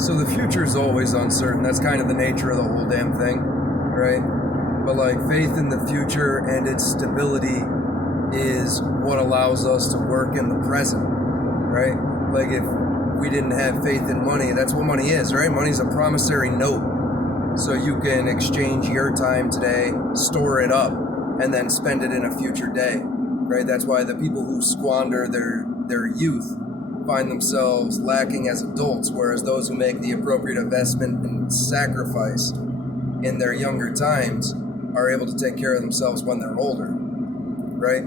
So the future is always uncertain. That's kind of the nature of the whole damn thing, right? But like faith in the future and its stability is what allows us to work in the present, right? Like if we didn't have faith in money, that's what money is, right? Money's a promissory note. So you can exchange your time today, store it up, and then spend it in a future day, right? That's why the people who squander their youth find themselves lacking as adults, whereas those who make the appropriate investment and sacrifice in their younger times are able to take care of themselves when they're older, right?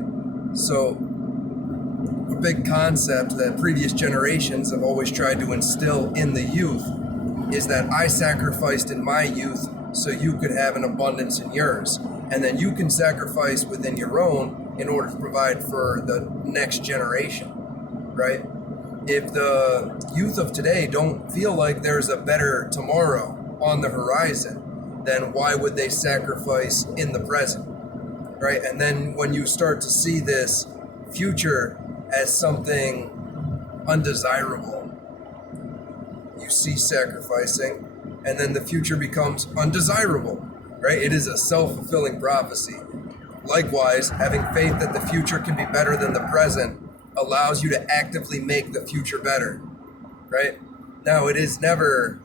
So a big concept that previous generations have always tried to instill in the youth is that I sacrificed in my youth so you could have an abundance in yours. And then you can sacrifice within your own in order to provide for the next generation, right? If the youth of today don't feel like there's a better tomorrow on the horizon, then why would they sacrifice in the present, right? And then when you start to see this future as something undesirable, you cease sacrificing, and then the future becomes undesirable, right? It is a self-fulfilling prophecy. Likewise, having faith that the future can be better than the present allows you to actively make the future better, right? Now, it is never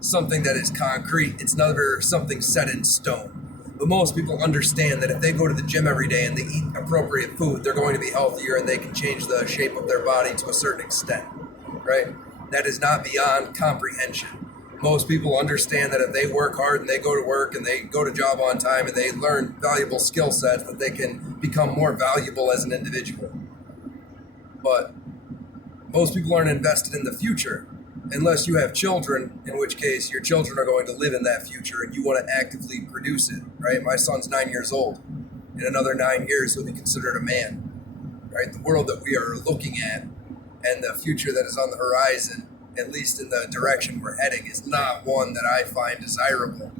something that is concrete. It's never something set in stone. But most people understand that if they go to the gym every day and they eat appropriate food, they're going to be healthier and they can change the shape of their body to a certain extent, right? That is not beyond comprehension. Most people understand that if they work hard and they go to work and they go to job on time and they learn valuable skill sets, that they can become more valuable as an individual. But most people aren't invested in the future unless you have children, in which case your children are going to live in that future and you want to actively produce it, right? My son's 9 years old. In another 9 years, he'll be considered a man, right? The world that we are looking at and the future that is on the horizon, at least in the direction we're heading, is not one that I find desirable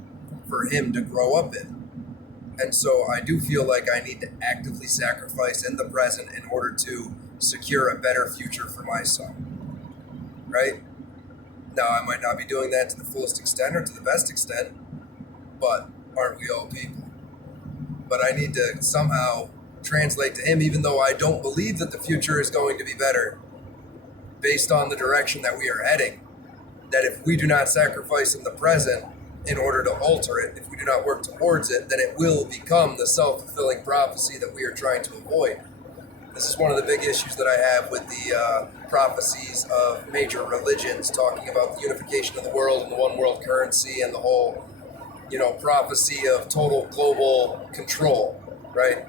for him to grow up in. And so I do feel like I need to actively sacrifice in the present in order to secure a better future for my son, right? Now, I might not be doing that to the fullest extent or to the best extent, but aren't we all people? But I need to somehow translate to him, even though I don't believe that the future is going to be better based on the direction that we are heading, that if we do not sacrifice in the present in order to alter it, if we do not work towards it, then it will become the self-fulfilling prophecy that we are trying to avoid. This is one of the big issues that I have with the prophecies of major religions, talking about the unification of the world and the one world currency and the whole, prophecy of total global control, right?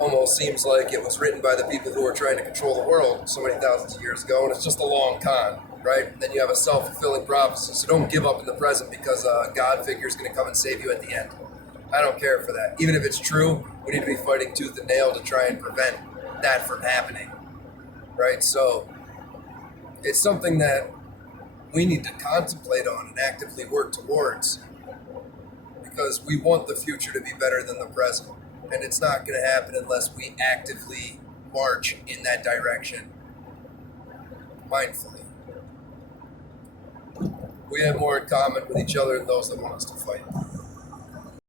Almost seems like it was written by the people who are trying to control the world so many thousands of years ago, and it's just a long con, right? Then you have a self-fulfilling prophecy. So don't give up in the present because a God figure is going to come and save you at the end. I don't care for that. Even if it's true, we need to be fighting tooth and nail to try and prevent that from happening, right? So it's something that we need to contemplate on and actively work towards, because we want the future to be better than the present, and it's not going to happen unless we actively march in that direction mindfully. We have more in common with each other than those that want us to fight.